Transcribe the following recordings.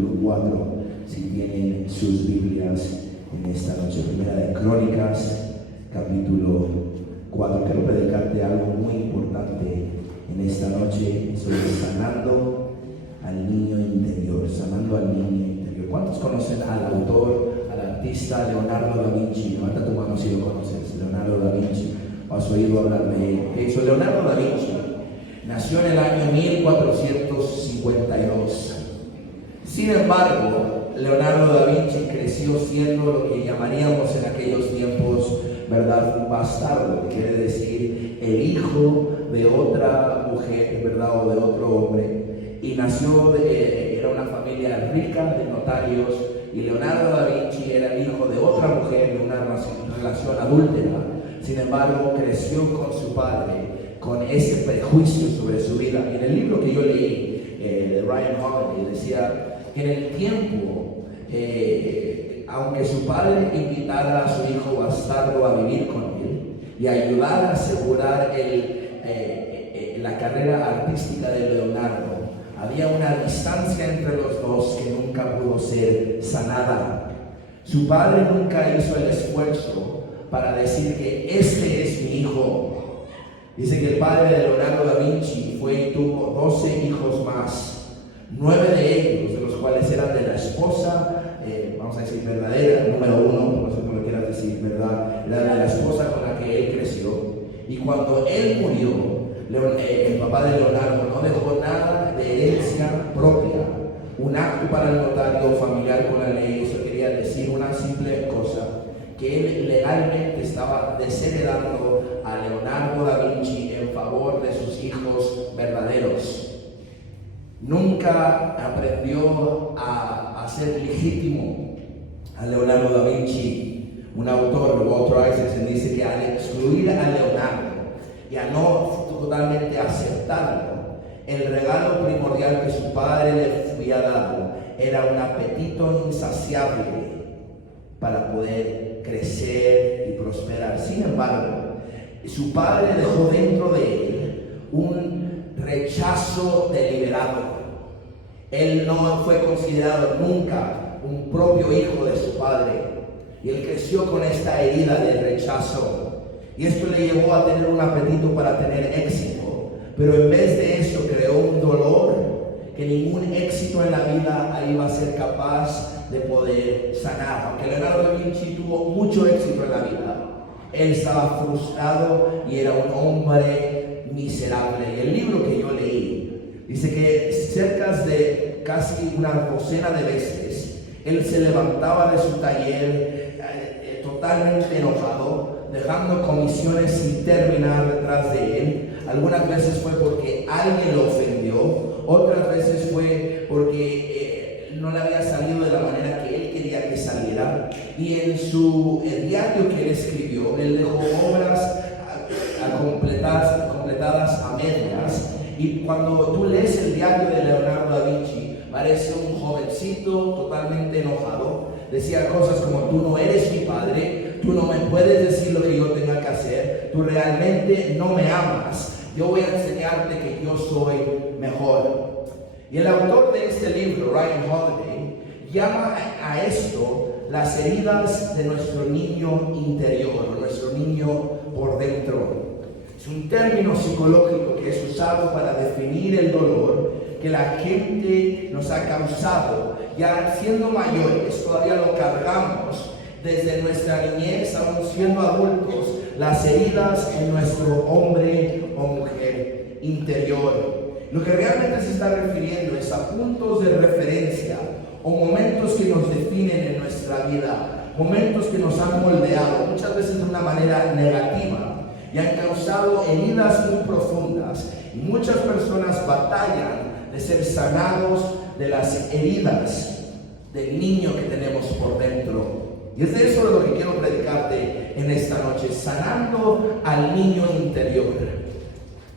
capítulo 4, si tienen sus Biblias en esta noche. Primera de Crónicas, capítulo 4. Quiero predicarte algo muy importante en esta noche sobre sanando al niño interior, sanando al niño interior. ¿Cuántos conocen al autor, al artista Leonardo da Vinci? Levanta tu mano si lo conoces. Leonardo da Vinci. ¿Has oído hablar de él? Okay, Leonardo da Vinci nació en el año 1452. Sin embargo, Leonardo da Vinci creció siendo lo que llamaríamos en aquellos tiempos, ¿verdad?, un bastardo, que quiere decir el hijo de otra mujer, ¿verdad?, o de otro hombre. Y nació, era una familia rica de notarios, y Leonardo da Vinci era el hijo de otra mujer, de una relación adúltera. Sin embargo, creció con su padre, con ese prejuicio sobre su vida. Y en el libro que yo leí, de Ryan Holiday, decía que en el tiempo, aunque su padre invitara a su hijo bastardo a vivir con él y ayudara a asegurar la carrera artística de Leonardo, había una distancia entre los dos que nunca pudo ser sanada. Su padre nunca hizo el esfuerzo para decir que este es mi hijo. Dice que el padre de Leonardo da Vinci fue y tuvo 12 hijos más, 9 de ellos, de los cuales eran de la esposa, vamos a decir verdadera, número 1, no sé cómo lo quieras decir, ¿verdad? Era de la esposa con la que él creció. Y cuando él murió, el papá de Leonardo no dejó nada de herencia propia, un acto para el notario familiar con la ley. Eso quería decir una simple cosa, que él legalmente estaba desheredando a Leonardo da Vinci en favor de sus hijos verdaderos. Nunca aprendió a ser legítimo a Leonardo da Vinci. Un autor, Walter Isaacson, dice que al excluir a Leonardo y a no totalmente aceptarlo, el regalo primordial que su padre le había dado era un apetito insaciable para poder crecer y prosperar. Sin embargo, su padre dejó dentro de él un rechazo deliberado. Él no fue considerado nunca un propio hijo de su padre, y él creció con esta herida de rechazo, y esto le llevó a tener un apetito para tener éxito, pero en vez de eso creó un dolor que ningún éxito en la vida iba a ser capaz de poder sanar. Aunque Leonardo da Vinci tuvo mucho éxito en la vida, él estaba frustrado y era un hombre miserable. Y el libro que yo leí dice que cerca de casi una docena de veces él se levantaba de su taller totalmente enojado, dejando comisiones sin terminar detrás de él. Algunas veces fue porque alguien lo ofendió, otras veces fue porque no le había salido de la manera que él quería que saliera. Y en su diario que él escribió, él dejó obras completadas a medias. Y cuando tú lees el diario de Leonardo da Vinci, parece un jovencito totalmente enojado. Decía cosas como: tú no eres mi padre, tú no me puedes decir lo que yo tenga que hacer, tú realmente no me amas, yo voy a enseñarte que yo soy mejor. Y el autor de este libro, Ryan Holiday, llama a esto las heridas de nuestro niño interior, nuestro niño por dentro. Es un término psicológico que es usado para definir el dolor que la gente nos ha causado. Ya siendo mayores, todavía lo cargamos desde nuestra niñez, aún siendo adultos, las heridas en nuestro hombre o mujer interior. Lo que realmente se está refiriendo es a puntos de referencia o momentos que nos definen en nuestra vida, momentos que nos han moldeado, muchas veces de una manera negativa, y han causado heridas muy profundas. Y muchas personas batallan de ser sanados de las heridas del niño que tenemos por dentro. Y es de eso de lo que quiero predicarte en esta noche, sanando al niño interior.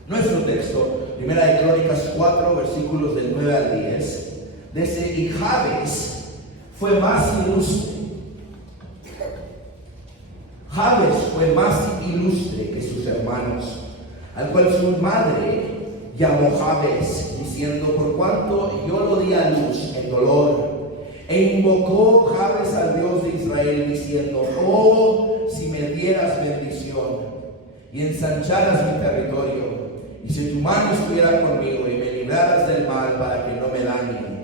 Nuestro texto, Primera de Crónicas 4, versículos del 9 al 10, dice: y Jabes fue más ilustre. Jabes fue más ilustre que sus hermanos, al cual su madre llamó Jabes, diciendo: por cuanto yo lo di a luz en dolor. E invocó Jabes al Dios de Israel, diciendo: oh, si me dieras bendición y ensancharas mi territorio, y si tu mano estuviera conmigo y me libraras del mal para que no me dañe.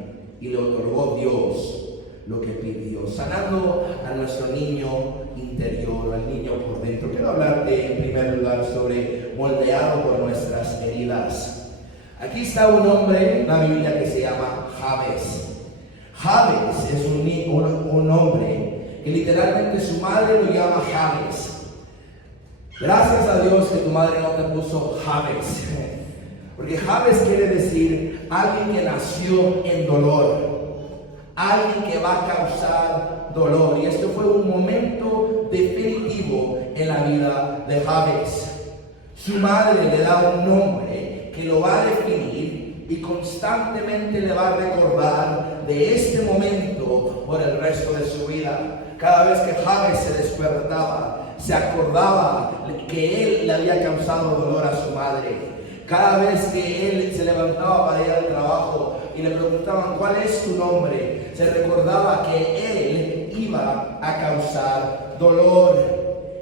Y le otorgó Dios lo que pidió, sanando a nuestro niño interior, al niño por dentro. Quiero hablarte en primer lugar sobre moldeado por nuestras heridas. Aquí está un hombre en la Biblia que se llama Jabes. Jabes es un hombre que literalmente su madre lo llama Jabes. Gracias a Dios que tu madre no te puso Jabes, porque Jabes quiere decir alguien que nació en dolor, alguien que va a causar dolor. Y esto fue un momento definitivo en la vida de Jabes. Su madre le da un nombre que lo va a definir y constantemente le va a recordar de este momento por el resto de su vida. Cada vez que Jabes se despertaba, se acordaba que él le había causado dolor a su madre. Cada vez que él se levantaba para ir al trabajo y le preguntaban ¿cuál es tu nombre?, se recordaba que él iba a causar dolor.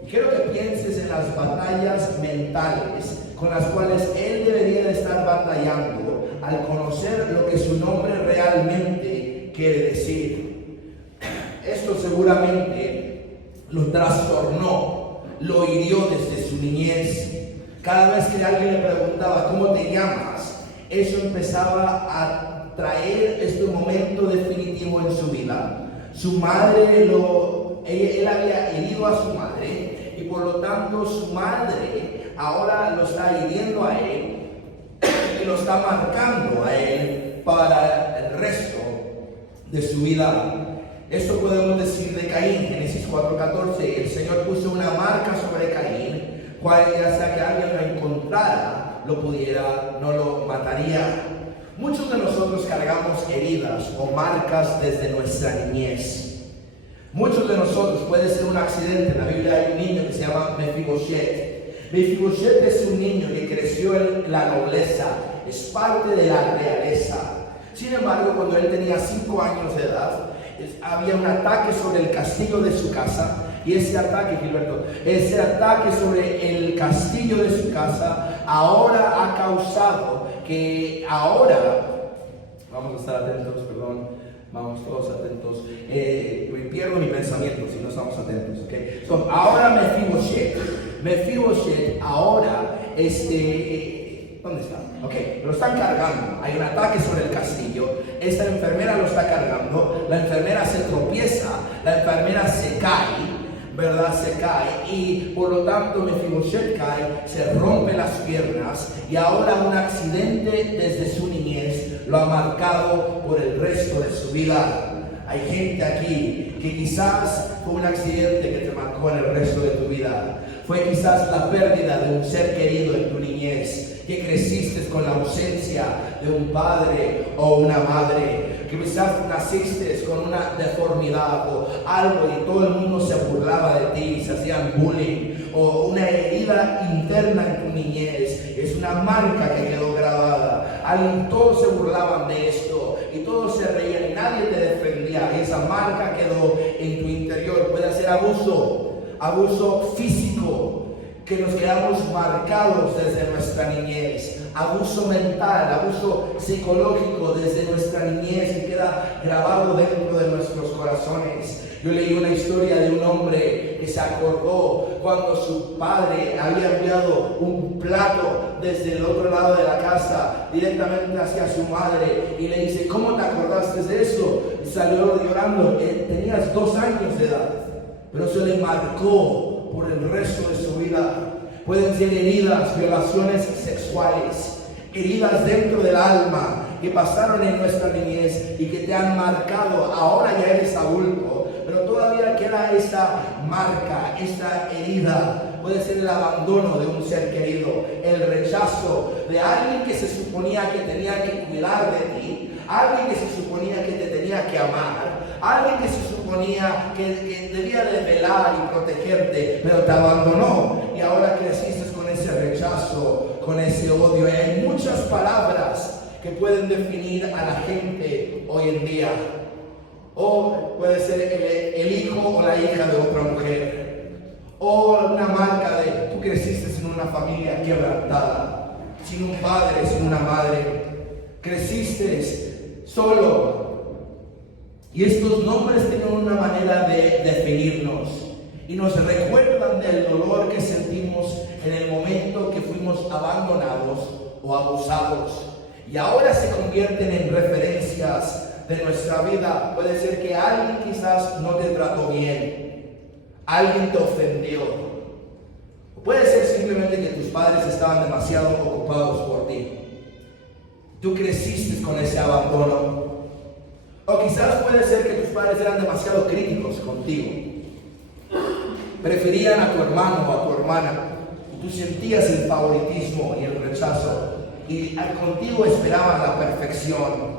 Y quiero que pienses en las batallas mentales con las cuales él debería de estar batallando al conocer lo que su nombre realmente quiere decir. Esto seguramente lo trastornó, lo hirió desde su niñez. Cada vez que alguien le preguntaba ¿cómo te llamas?, eso empezaba a traer este momento definitivo en su vida. Su madre él había herido a su madre, y por lo tanto su madre ahora lo está hiriendo a él y lo está marcando a él para el resto de su vida. Esto podemos decir de Caín, Génesis 4:14. El Señor puso una marca sobre Caín, cual ya sea que alguien lo encontrara, no lo mataría. Muchos de nosotros cargamos heridas o marcas desde nuestra niñez. Muchos de nosotros, puede ser un accidente. En la Biblia hay un niño que se llama Mefiboshet. Mefiboshet es un niño que creció en la nobleza, es parte de la realeza. Sin embargo, cuando él tenía 5 años de edad, había un ataque sobre el castillo de su casa. Y ese ataque sobre el castillo de su casa ahora ha causado que vamos a estar atentos, vamos todos atentos. Pierdo mi pensamiento si no estamos atentos, ¿ok? So, ahora Mefiboshet ahora ¿dónde está? Ok, lo están cargando. Hay un ataque sobre el castillo. Esta enfermera lo está cargando. La enfermera se tropieza. La enfermera se cae, ¿verdad? Se cae. Y por lo tanto Mefiboshet cae, se rompe las piernas. Y ahora un accidente desde su niñez lo ha marcado por el resto de su vida. Hay gente aquí que quizás fue un accidente que te marcó en el resto de tu vida. Fue quizás la pérdida de un ser querido en tu niñez, que creciste con la ausencia de un padre o una madre, que quizás naciste con una deformidad o algo y todo el mundo se burlaba de ti, se hacían bullying, o una herida interna en tu niñez. Es una marca que quedó grabada. Todos se burlaban de esto y todos se reían y nadie te defendía. Y esa marca quedó en tu interior. Puede ser abuso físico, que nos quedamos marcados desde nuestra niñez, abuso mental, abuso psicológico desde nuestra niñez, que queda grabado dentro de nuestros corazones. Yo leí una historia de un hombre que se acordó cuando su padre había enviado un plato desde el otro lado de la casa directamente hacia su madre, y le dice: ¿cómo te acordaste de eso? Y salió llorando. Tenías 2 años de edad, pero eso le marcó por el resto de su vida. Pueden ser heridas, violaciones sexuales, heridas dentro del alma que pasaron en nuestra niñez y que te han marcado. Ahora ya eres adulto, pero todavía queda esa marca, esa herida. Puede ser el abandono de un ser querido, el rechazo de alguien que se suponía que tenía que cuidar de ti, alguien que se suponía que te tenía que amar, alguien que se suponía que debía de velar y protegerte, pero te abandonó. Y ahora creciste con ese rechazo, con ese odio. Hay muchas palabras que pueden definir a la gente hoy en día. O puede ser el hijo o la hija de otra mujer. O una marca de tú creciste en una familia quebrantada, sin un padre, sin una madre. Creciste solo. Y estos nombres tienen una manera de definirnos y nos recuerdan del dolor que sentimos en el momento que fuimos abandonados o abusados. Y ahora se convierten en referencias de nuestra vida. Puede ser que alguien quizás no te trató bien, alguien te ofendió. Puede ser simplemente que tus padres estaban demasiado ocupados por ti. Tú creciste con ese abandono. O quizás puede ser que tus padres eran demasiado críticos contigo. Preferían a tu hermano o a tu hermana. Y tú sentías el favoritismo y el rechazo. Y contigo esperaban la perfección.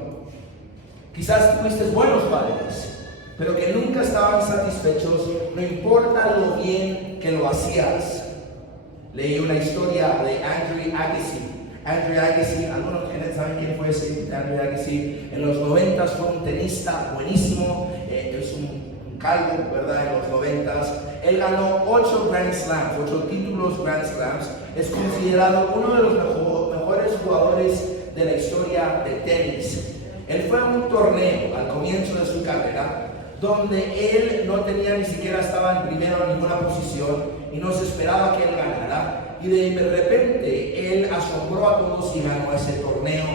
Quizás tuviste buenos padres, pero que nunca estaban satisfechos, no importa lo bien que lo hacías. Leí una historia de Andrew Agassi. Andrew Agassi, algunos saben quién fue ese Andrew Agassi. En los 90 fue un tenista buenísimo, es un calvo, ¿verdad? En los 90 él ganó 8 Grand Slams, 8 títulos Grand Slams. Es considerado uno de los mejores jugadores de la historia de tenis. Él fue a un torneo al comienzo de su carrera donde él no tenía ni siquiera estaba en primero en ninguna posición y no se esperaba que él ganara, y de repente él asombró a todos y ganó ese torneo.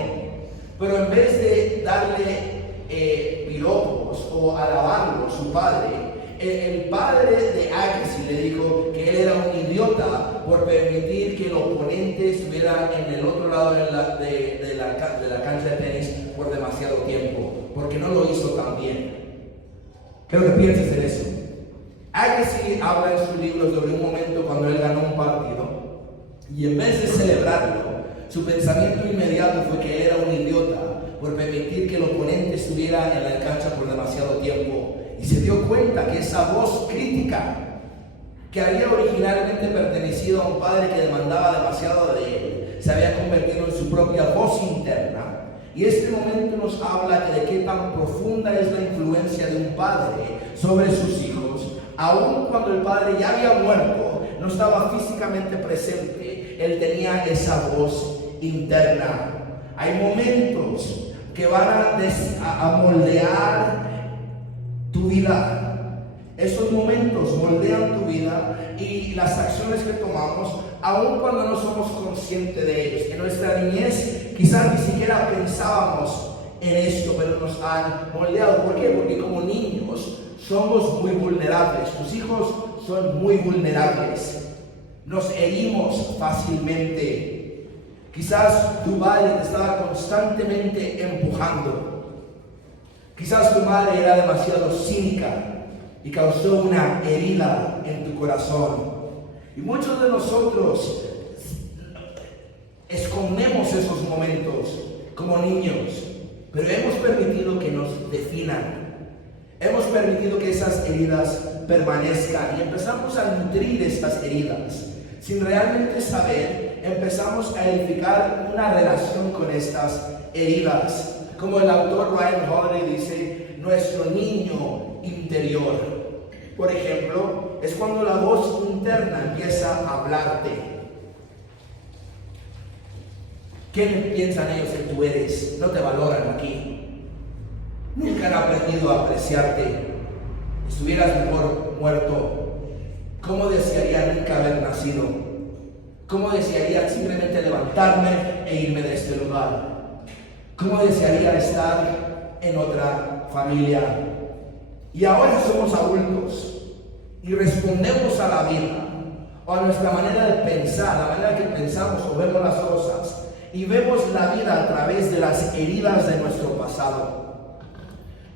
Pero en vez de darle piropos o alabarlo, su padre, el padre de Agassi le dijo que él era un idiota por permitir que el oponente estuviera en el otro lado de la cancha de tenis por demasiado tiempo, porque no lo hizo tan bien. Creo que pienses en eso. Agassi habla en sus libros sobre un momento cuando él ganó un partido y en vez de celebrarlo, su pensamiento inmediato fue que él era un idiota por permitir que el oponente estuviera en la cancha por demasiado tiempo. Y se dio cuenta que esa voz crítica que había originalmente pertenecido a un padre que demandaba demasiado de él, se había convertido en su propia voz interna. Y este momento nos habla de qué tan profunda es la influencia de un padre sobre sus hijos. Aun cuando el padre ya había muerto, no estaba físicamente presente, él tenía esa voz interna. Hay momentos que van a moldear tu vida. Esos momentos moldean tu vida y las acciones que tomamos, aun cuando no somos conscientes de ellos. En nuestra niñez quizás ni siquiera pensábamos en esto, pero nos han moldeado. ¿Por qué? Porque como niños somos muy vulnerables. Tus hijos son muy vulnerables. Nos herimos fácilmente. Quizás tu padre te estaba constantemente empujando. Quizás tu madre era demasiado cínica y causó una herida en tu corazón. Y muchos de nosotros escondemos esos momentos como niños, pero hemos permitido que nos definan. Hemos permitido que esas heridas permanezcan y empezamos a nutrir estas heridas. Sin realmente saber, empezamos a edificar una relación con estas heridas. Como el autor Ryan Holiday dice, nuestro niño interior. Por ejemplo, es cuando la voz interna empieza a hablarte. ¿Qué piensan ellos que tú eres? No te valoran aquí. Nunca han aprendido a apreciarte. Estuvieras mejor muerto. ¿Cómo desearía nunca haber nacido? ¿Cómo desearía simplemente levantarme e irme de este lugar? ¿Cómo desearía estar en otra familia? Y ahora somos adultos y respondemos a la vida o a nuestra manera de pensar, la manera que pensamos o vemos las cosas, y vemos la vida a través de las heridas de nuestro pasado.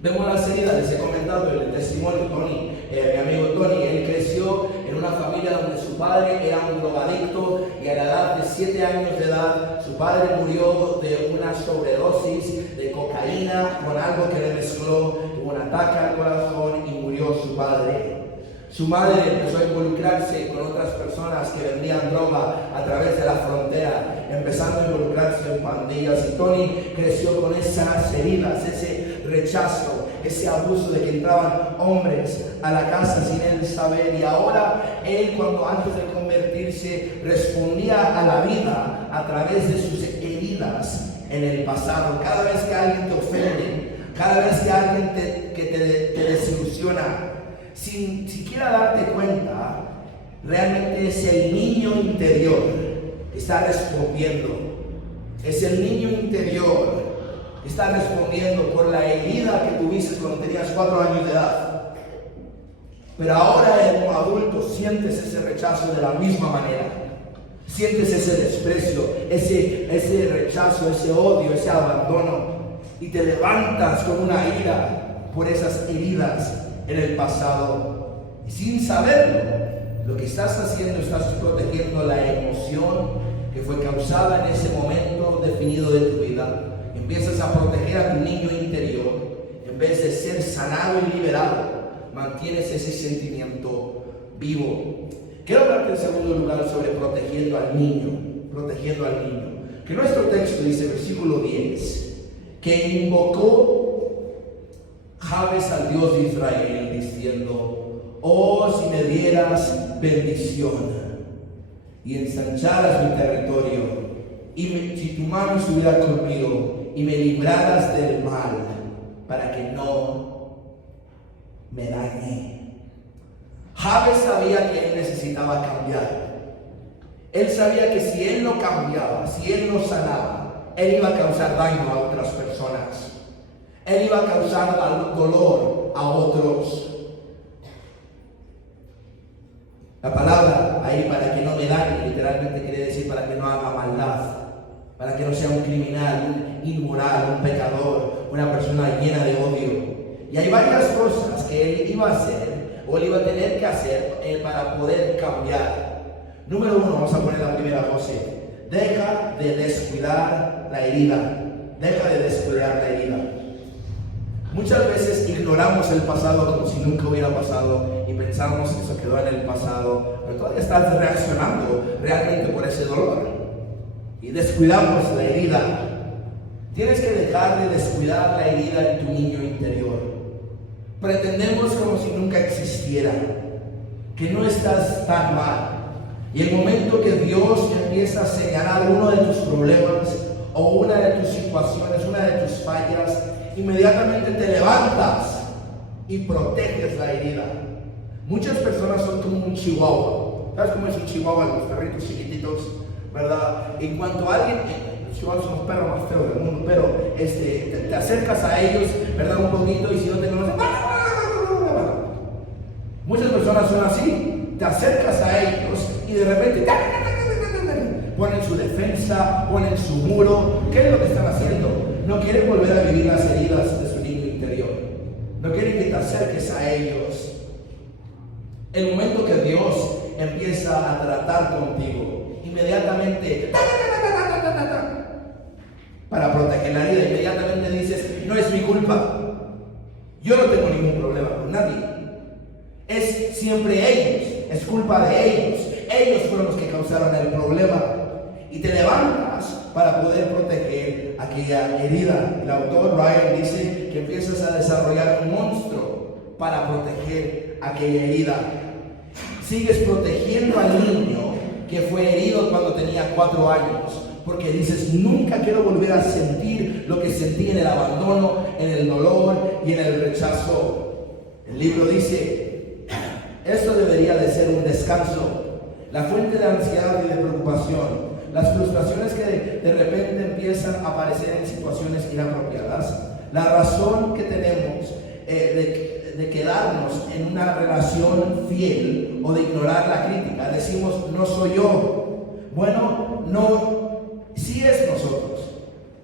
Vemos las heridas, les he comentado el testimonio de Tony, mi amigo Tony. Él creció en una familia donde su padre era un drogadicto y a la edad de 7 años de edad su padre murió de una sobredosis de cocaína con algo que le mezcló, tuvo un ataque al corazón y murió su padre. Su madre empezó a involucrarse con otras personas que vendían droga a través de la frontera, empezando a involucrarse en pandillas. Y Tony creció con esas heridas, ese rechazo, ese abuso de que entraban hombres a la casa sin él saber. Y ahora él, cuando antes de convertirse, respondía a la vida a través de sus heridas en el pasado. Cada vez que alguien te ofende, cada vez que alguien te desilusiona, sin siquiera darte cuenta, realmente es el niño interior que está respondiendo. Es el niño interior que está respondiendo por la herida que tuviste cuando tenías 4 años de edad. Pero ahora como adulto sientes ese rechazo de la misma manera. Sientes ese desprecio, ese rechazo, ese odio, ese abandono. Y te levantas con una ira por esas heridas en el pasado. Y sin saberlo, lo que estás haciendo, estás protegiendo la emoción que fue causada en ese momento definido de tu vida. Empiezas a proteger a tu niño interior. En vez de ser sanado y liberado, mantienes ese sentimiento vivo. Quiero hablarte en segundo lugar sobre protegiendo al niño. Protegiendo al niño. Que nuestro texto dice, versículo 10, que invocó Jabes al Dios de Israel, diciendo: oh, si me dieras bendición y ensancharas mi territorio, y si tu mano estuviera conmigo y me libraras del mal, para que no me dañe. Jabes sabía que él necesitaba cambiar. Él sabía que si él no cambiaba, si él no sanaba, él iba a causar daño a otras personas. Él iba a causar dolor a otros. La palabra ahí, para que no me dañe, literalmente quiere decir para que no haga maldad, para que no sea un criminal, un inmoral, un pecador, una persona llena de odio. Y hay varias cosas que él iba a hacer, o él iba a tener que hacer para poder cambiar. Número 1, vamos a poner la primera cosa: deja de descuidar la herida. Deja de descuidar la herida. Muchas veces ignoramos el pasado como si nunca hubiera pasado y pensamos que eso quedó en el pasado, pero todavía estás reaccionando realmente por ese dolor y descuidamos la herida. Tienes que dejar de descuidar la herida en tu niño interior. Pretendemos como si nunca existiera, que no estás tan mal. Y el momento que Dios empieza a señalar uno de tus problemas o una de tus situaciones, una de tus fallas, inmediatamente te levantas y proteges la herida. Muchas personas son como un chihuahua. ¿Sabes cómo es un chihuahua? Los perritos chiquititos, ¿verdad? En cuanto alguien, los chihuahuas son los perros más feos del mundo, pero te acercas a ellos, ¿verdad? Un poquito, y si no te conoces, muchas personas son así. Te acercas a ellos y de repente ponen su defensa, ponen su muro. ¿Qué es lo que están haciendo? No quieren volver a vivir las heridas de su niño interior. No quieren que te acerques a ellos. El momento que Dios empieza a tratar contigo, inmediatamente para proteger la herida, inmediatamente dices: no es mi culpa. Yo no tengo ningún problema con nadie. Es siempre ellos, es culpa de ellos. Ellos fueron los que causaron el problema. Y te levantas para poder proteger aquella herida. El autor Ryan dice que empiezas a desarrollar un monstruo para proteger aquella herida. Sigues protegiendo al niño que fue herido cuando tenía 4 años, porque dices: nunca quiero volver a sentir lo que sentí en el abandono, en el dolor y en el rechazo. El libro dice: esto debería de ser un descanso. La fuente de ansiedad y de preocupación, las frustraciones que de repente empiezan a aparecer en situaciones inapropiadas, la razón que tenemos de quedarnos en una relación fiel o de ignorar la crítica. Decimos: no soy yo. Bueno, no, sí es nosotros,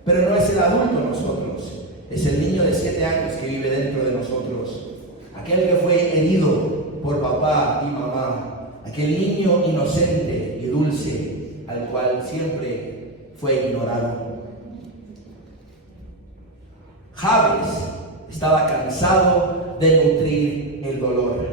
pero no es el adulto nosotros. Es el niño de 7 años que vive dentro de nosotros. Aquel que fue herido por papá y mamá. Aquel niño inocente y dulce al cual siempre fue ignorado. Jabes estaba cansado de nutrir el dolor.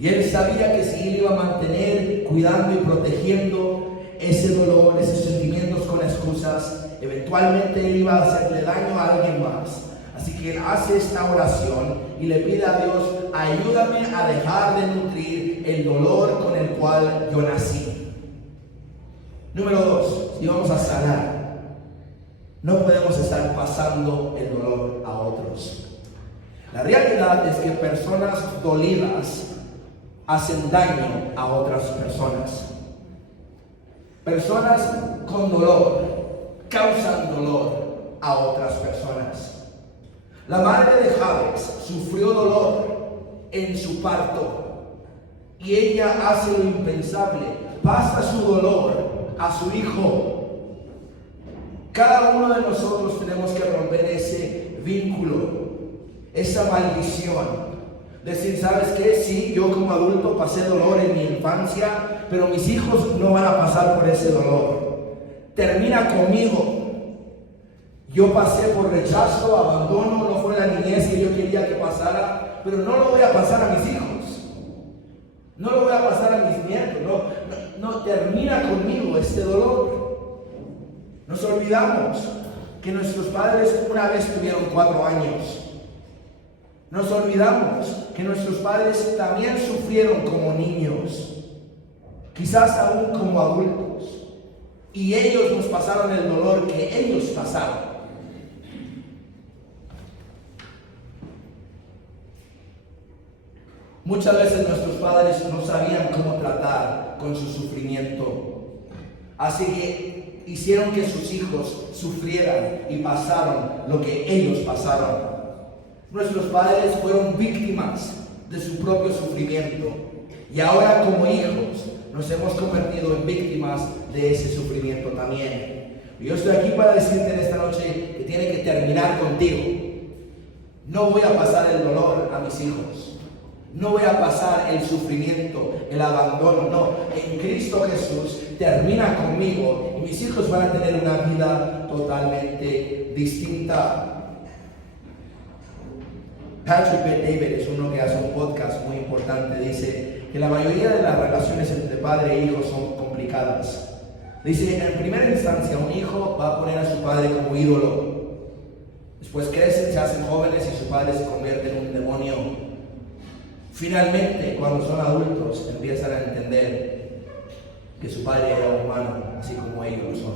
Y él sabía que si él iba a mantener, cuidando y protegiendo ese dolor, esos sentimientos con excusas, eventualmente él iba a hacerle daño a alguien más. Así que él hace esta oración y le pide a Dios: ayúdame a dejar de nutrir el dolor con el cual yo nací. Número 2, si vamos a sanar, no podemos estar pasando el dolor a otros. La realidad es que personas dolidas hacen daño a otras personas. Personas con dolor causan dolor a otras personas. La madre de Jabes sufrió dolor en su parto y ella hace lo impensable, pasa su dolor a su hijo. Cada uno de nosotros tenemos que romper ese vínculo, esa maldición. Decir: ¿sabes qué? Sí, yo como adulto pasé dolor en mi infancia, pero mis hijos no van a pasar por ese dolor. Termina conmigo. Yo pasé por rechazo, abandono, no fue la niñez que yo quería que pasara, pero no lo voy a pasar a mis hijos. No lo voy a pasar a mis nietos. No termina conmigo este dolor. Nos olvidamos que nuestros padres una vez tuvieron 4 años. Nos olvidamos que nuestros padres también sufrieron como niños, quizás aún como adultos, y ellos nos pasaron el dolor que ellos pasaron. Muchas veces nuestros padres no sabían cómo tratar con su sufrimiento, así que hicieron que sus hijos sufrieran y pasaron lo que ellos pasaron. Nuestros padres fueron víctimas de su propio sufrimiento y ahora como hijos nos hemos convertido en víctimas de ese sufrimiento también. Y yo estoy aquí para decirte en esta noche que tiene que terminar contigo. No voy a pasar el dolor a mis hijos. No voy a pasar el sufrimiento, el abandono. No, en Cristo Jesús termina conmigo y mis hijos van a tener una vida totalmente distinta. Patrick Bet-David es uno que hace un podcast muy importante. Dice que la mayoría de las relaciones entre padre e hijo son complicadas. Dice: en primera instancia, un hijo va a poner a su padre como ídolo. Después crecen, se hacen jóvenes y su padre se convierte en un demonio. Finalmente, cuando son adultos, empiezan a entender que su padre era humano, así como ellos lo son.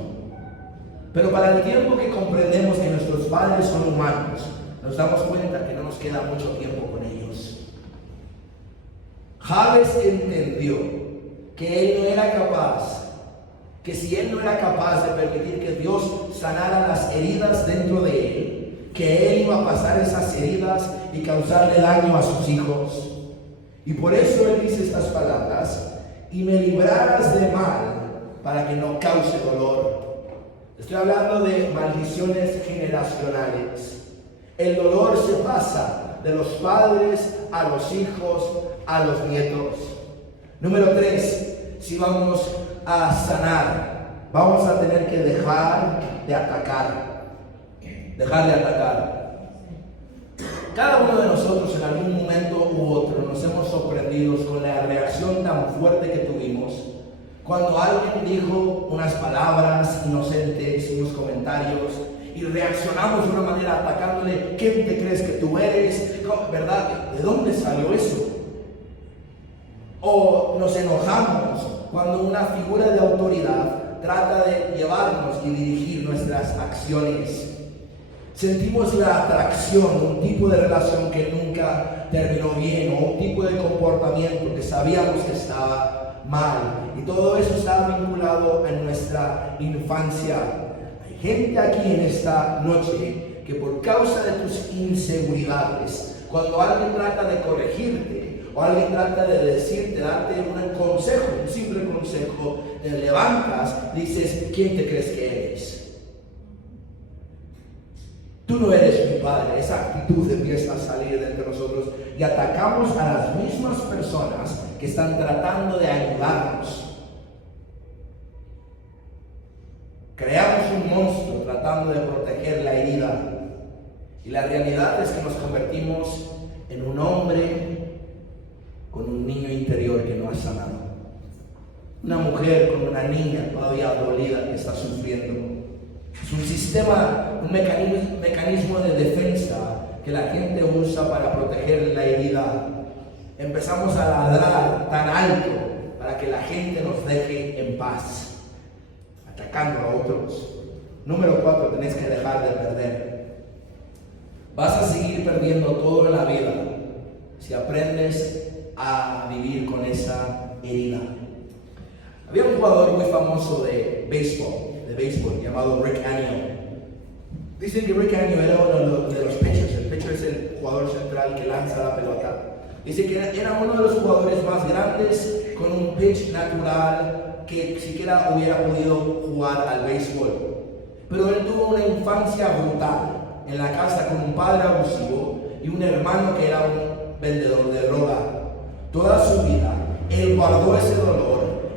Pero para el tiempo que comprendemos que nuestros padres son humanos, nos damos cuenta que no nos queda mucho tiempo con ellos. Jabes entendió que él no era capaz, que si él no era capaz de permitir que Dios sanara las heridas dentro de él, que él iba a pasar esas heridas y causarle daño a sus hijos. Y por eso él dice estas palabras: y me librarás de mal para que no cause dolor. Estoy hablando de maldiciones generacionales. El dolor se pasa de los padres a los hijos, a los nietos. Número 3, si vamos a sanar, vamos a tener que dejar de atacar. Dejar de atacar. Cada uno de nosotros en algún momento u otro nos hemos sorprendido con la reacción tan fuerte que tuvimos cuando alguien dijo unas palabras inocentes, unos comentarios, y reaccionamos de una manera atacándole: ¿quién te crees que tú eres? ¿Verdad? ¿De dónde salió eso? O nos enojamos cuando una figura de autoridad trata de llevarnos y dirigir nuestras acciones. Sentimos la atracción, un tipo de relación que nunca terminó bien, o un tipo de comportamiento que sabíamos que estaba mal. Y todo eso está vinculado a nuestra infancia. Hay gente aquí en esta noche que por causa de tus inseguridades, cuando alguien trata de corregirte o alguien trata de decirte, darte un consejo, un simple consejo, te levantas, dices: ¿quién te crees que eres? Tú no eres mi padre. Esa actitud empieza a salir de entre nosotros y atacamos a las mismas personas que están tratando de ayudarnos. Creamos un monstruo tratando de proteger la herida, y la realidad es que nos convertimos en un hombre con un niño interior que no ha sanado. Una mujer con una niña todavía dolida que está sufriendo. Es un sistema, un mecanismo de defensa que la gente usa para proteger la herida. Empezamos a ladrar tan alto para que la gente nos deje en paz, atacando a otros. Número 4, tenés que dejar de perder. Vas a seguir perdiendo todo en la vida si aprendes a vivir con esa herida. Había un jugador muy famoso de béisbol llamado Rick Anio. Dicen que Rick Anio era uno de los pitchers. El pitcher es el jugador central que lanza la pelota. Dice que era uno de los jugadores más grandes con un pitch natural que siquiera hubiera podido jugar al béisbol. Pero él tuvo una infancia brutal en la casa con un padre abusivo y un hermano que era un vendedor de droga. Toda su vida él guardó ese dolor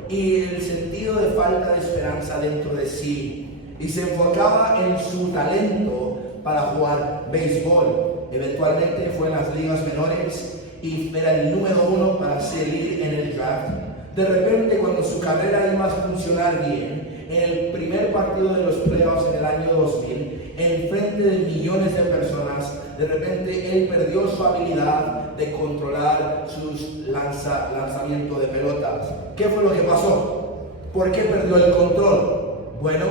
y el sentido de falta de esperanza dentro de sí y se enfocaba en su talento para jugar béisbol. Eventualmente fue en las ligas menores y era el número 1 para salir en el draft. De repente, cuando su carrera iba a funcionar bien, en el primer partido de los playoffs en el año 2000, en frente de millones de personas, de repente él perdió su habilidad de controlar sus lanzamientos de pelotas. ¿Qué fue lo que pasó? ¿Por qué perdió el control? Bueno,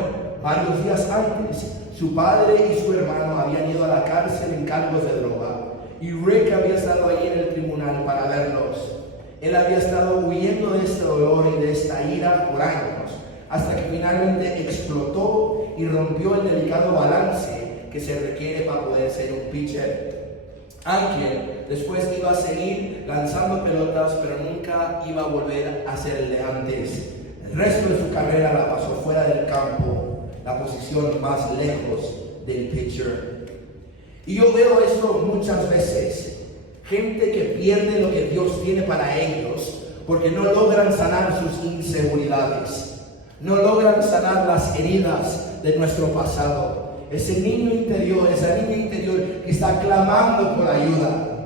varios días antes, su padre y su hermano habían ido a la cárcel en cargos de droga y Rick había estado ahí en el tribunal para verlos. Él había estado huyendo de este dolor y de esta ira por años, hasta que finalmente explotó y rompió el delicado balance que se requiere para poder ser un pitcher. Ángel después iba a seguir lanzando pelotas, pero nunca iba a volver a ser el de antes. El resto de su carrera la pasó fuera del campo, la posición más lejos del pitcher. Y yo veo esto muchas veces. Gente que pierde lo que Dios tiene para ellos porque no logran sanar sus inseguridades. No logran sanar las heridas de nuestro pasado. Ese niño interior, esa niña interior que está clamando por ayuda.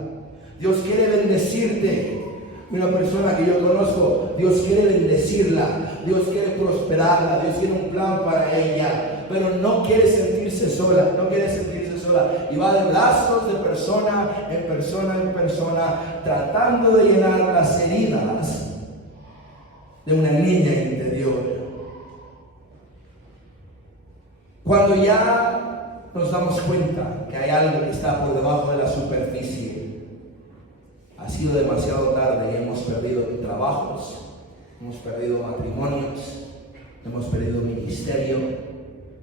Dios quiere bendecirte. Una persona que yo conozco, Dios quiere bendecirla, Dios quiere prosperarla, Dios tiene un plan para ella, pero no quiere sentirse sola, y va de brazos de persona en persona, tratando de llenar las heridas de una niña interior. Cuando ya nos damos cuenta que hay algo que está por debajo de la superficie, ha sido demasiado tarde y hemos perdido trabajos, hemos perdido matrimonios, hemos perdido ministerio,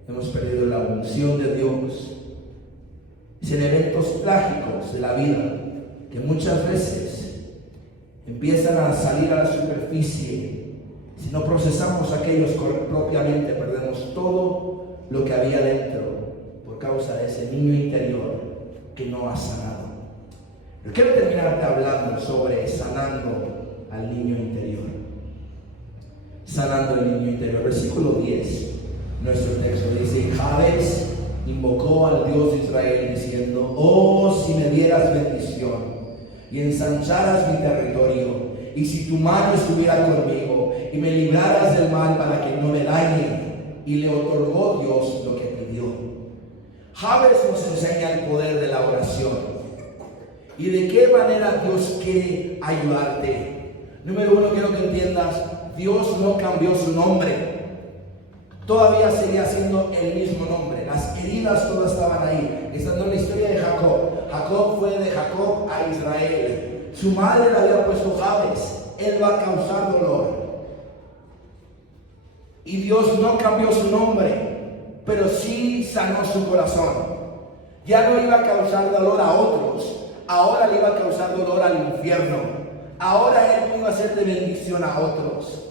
hemos perdido la unción de Dios. Son eventos trágicos de la vida que muchas veces empiezan a salir a la superficie. Si no procesamos aquellos propiamente, perdemos todo lo que había dentro por causa de ese niño interior que no ha sanado. Pero quiero terminarte hablando sobre sanando al niño interior. Sanando al niño interior. Versículo 10, nuestro texto dice: Jabes invocó al Dios de Israel diciendo: oh, si me dieras bendición y ensancharas mi territorio, y si tu mano estuviera conmigo y me libraras del mal para que no me dañe. Y le otorgó Dios lo que pidió. Jabes nos enseña el poder de la oración y de qué manera Dios quiere ayudarte. Número 1, quiero que entiendas: Dios no cambió su nombre. Todavía seguía siendo el mismo nombre. Las heridas todas estaban ahí. Estando en la historia de Jacob. Jacob fue de Jacob a Israel. Su madre le había puesto Jabes. Él va a causar dolor. Y Dios no cambió su nombre, pero sí sanó su corazón. Ya no iba a causar dolor a otros. Ahora le iba a causar dolor al infierno. Ahora Él iba a ser de bendición a otros.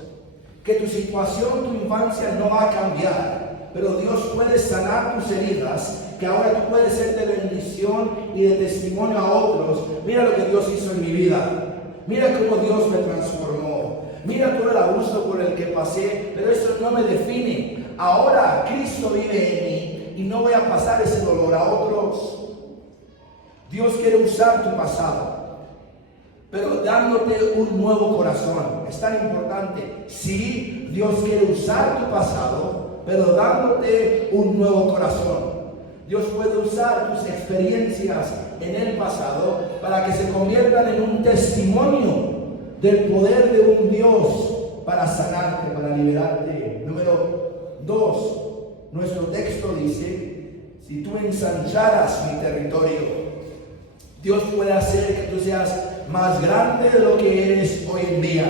Que tu situación, tu infancia no va a cambiar, pero Dios puede sanar tus heridas, que ahora tú puedes ser de bendición y de testimonio a otros. Mira lo que Dios hizo en mi vida. Mira cómo Dios me transformó. Mira todo el abuso por el que pasé, pero eso no me define. Ahora Cristo vive en mí y no voy a pasar ese dolor a otros. Dios quiere usar tu pasado pero dándote un nuevo corazón. Es tan importante. Sí, Dios quiere usar tu pasado, pero dándote un nuevo corazón. Dios puede usar tus experiencias en el pasado para que se conviertan en un testimonio del poder de un Dios para sanarte, para liberarte. Número 2, nuestro texto dice: si tú ensancharas mi territorio, Dios puede hacer que tú seas más grande de lo que eres hoy en día.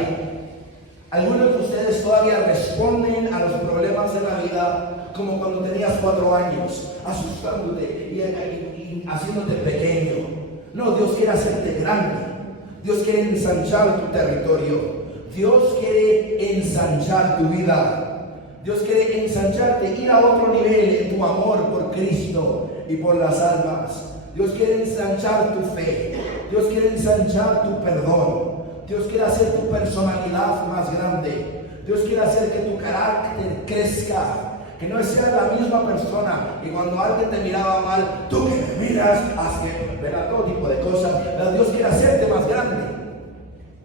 Algunos de ustedes todavía responden a los problemas de la vida como cuando tenías 4 años, asustándote y haciéndote pequeño. No, Dios quiere hacerte grande. Dios quiere ensanchar tu territorio. Dios quiere ensanchar tu vida. Dios quiere ensancharte, ir a otro nivel en tu amor por Cristo y por las almas. Dios quiere ensanchar tu fe. Dios quiere ensanchar tu perdón. Dios quiere hacer tu personalidad más grande. Dios quiere hacer que tu carácter crezca. Que no seas la misma persona y cuando alguien te miraba mal, tú que me miras, haz que verá todo tipo de cosas. Pero Dios quiere hacerte más grande.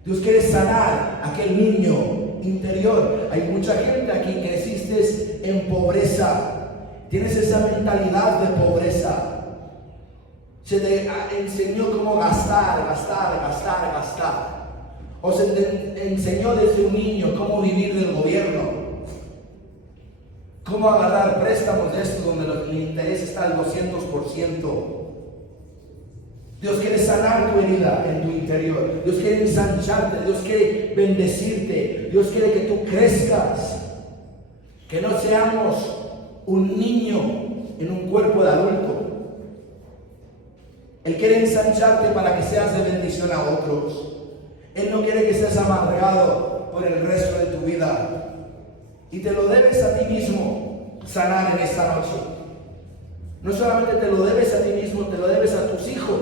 Dios quiere sanar aquel niño interior. Hay mucha gente aquí que creciste en pobreza. Tienes esa mentalidad de pobreza. Se te enseñó cómo gastar. O se te enseñó desde un niño cómo vivir del gobierno. Cómo agarrar préstamos de esto donde el interés está al 200%. Dios quiere sanar tu herida en tu interior. Dios quiere ensancharte. Dios quiere bendecirte. Dios quiere que tú crezcas. Que no seamos un niño en un cuerpo de adulto. Él quiere ensancharte para que seas de bendición a otros. Él no quiere que seas amargado por el resto de tu vida. Y te lo debes a ti mismo sanar en esta noche. No solamente te lo debes a ti mismo, te lo debes a tus hijos,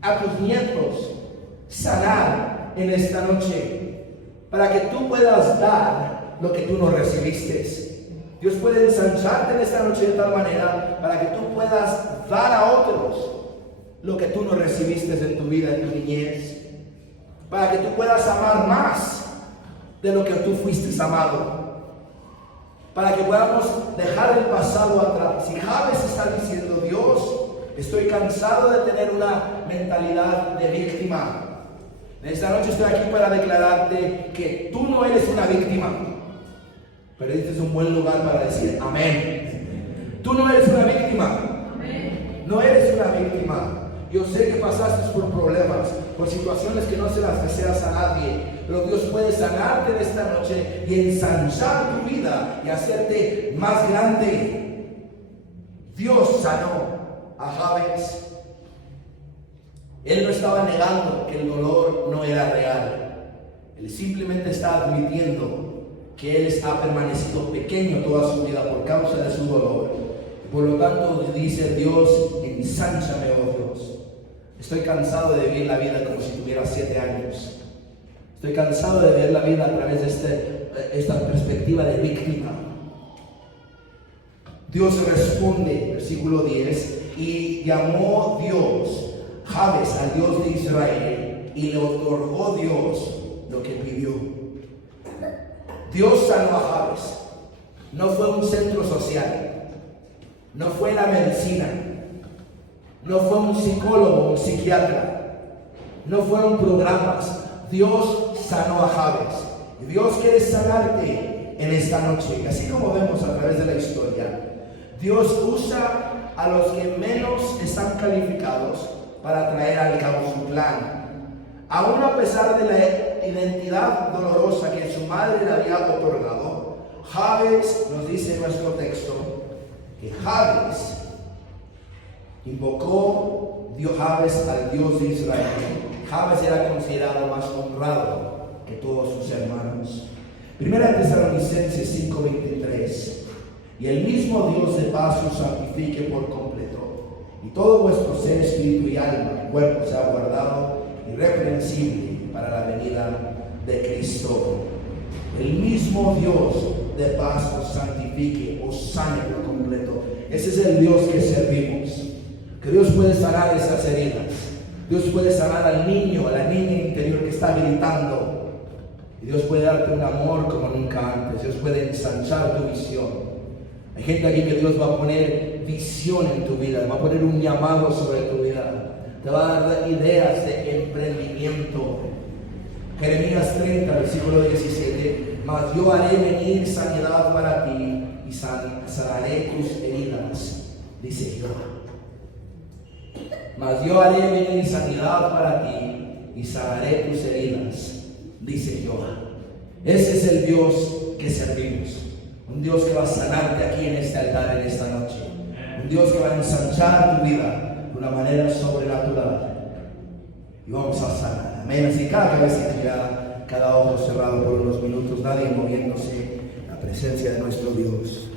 a tus nietos. Sanar en esta noche para que tú puedas dar lo que tú no recibiste. Dios puede ensancharte en esta noche de tal manera para que tú puedas dar a otros lo que tú no recibiste en tu vida, en tu niñez. Para que tú puedas amar más de lo que tú fuiste amado. Para que podamos dejar el pasado atrás. Si Jabes está diciendo: Dios, estoy cansado de tener una mentalidad de víctima. En esta noche estoy aquí para declararte que tú no eres una víctima. Pero este es un buen lugar para decir amén. Tú no eres una víctima. No eres una víctima. Yo sé que pasaste por problemas, por situaciones que no se las deseas a nadie, pero Dios puede sanarte en esta noche y ensanchar tu vida y hacerte más grande. Dios sanó a Jabes. Él no estaba negando que el dolor no era real. Él simplemente está admitiendo que él ha permanecido pequeño toda su vida por causa de su dolor. Por lo tanto dice Dios: ensánchame, oh Dios. Estoy cansado de vivir la vida como si tuviera 7 años. Estoy cansado de ver la vida a través de esta perspectiva de víctima. Dios responde, versículo 10, y llamó Dios Jabes al Dios de Israel, y le otorgó Dios lo que pidió. Dios sanó a Jabes. No fue un centro social, no fue la medicina, no fue un psicólogo, un psiquiatra, no fueron programas. Dios sanó a Jabes. Y Dios quiere sanarte en esta noche. Y así como vemos a través de la historia, Dios usa a los que menos están calificados para traer al cabo su plan. Aún a pesar de la identidad dolorosa que su madre le había otorgado, Jabes, nos dice nuestro texto, que Jabes invocó Jabes al Dios de Israel. Jabes era considerado más honrado que todos sus hermanos. Primera de Tesalonicenses 5:23. Y el mismo Dios de paz os santifique por completo, y todo vuestro ser, espíritu y alma y cuerpo sea guardado irreprensible para la venida de Cristo. El mismo Dios de paz os santifique, os sane por completo. Ese es el Dios que servimos. Que Dios puede sanar esas heridas. Dios puede sanar al niño, a la niña interior que está gritando. Y Dios puede darte un amor como nunca antes. Dios puede ensanchar tu visión. Hay gente aquí que Dios va a poner visión en tu vida, va a poner un llamado sobre tu vida. Te va a dar ideas de emprendimiento. Jeremías 30, versículo 17. Mas yo haré venir sanidad para ti y sanaré tus heridas, dice Jehová. Mas yo haré venir sanidad para ti y sanaré tus heridas, dice Jehová. Ese es el Dios que servimos. Un Dios que va a sanarte aquí en este altar en esta noche. Un Dios que va a ensanchar tu vida de una manera sobrenatural. Y vamos a sanar. Amén. Así cada cabeza girada, cada ojo cerrado por unos minutos, nadie moviéndose, la presencia de nuestro Dios.